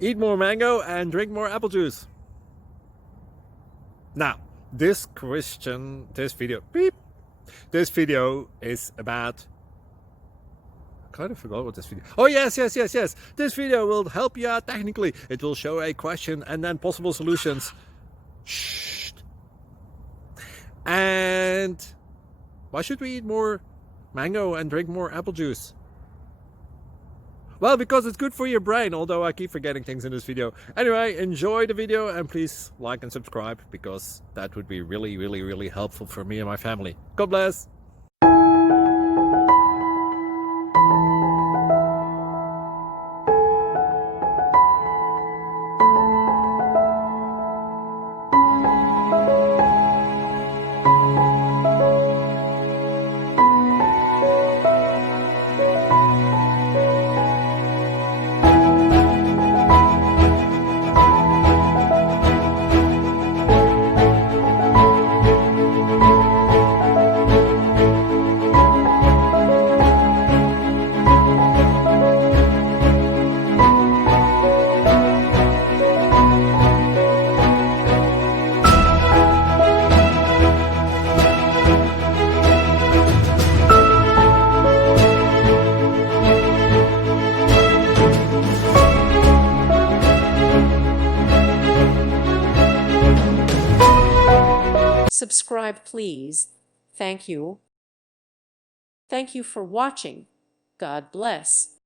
Eat more mango and drink more apple juice. Now, this video is about, I kind of forgot what this video. Oh yes. This video will help you out technically. It will show a question and then possible solutions. Shh. And why should we eat more mango and drink more apple juice? Well, because it's good for your brain, although I keep forgetting things in this video. Anyway, enjoy the video and please like and subscribe, because that would be really helpful for me and my family. God bless! Subscribe, please. Thank you. Thank you for watching. God bless.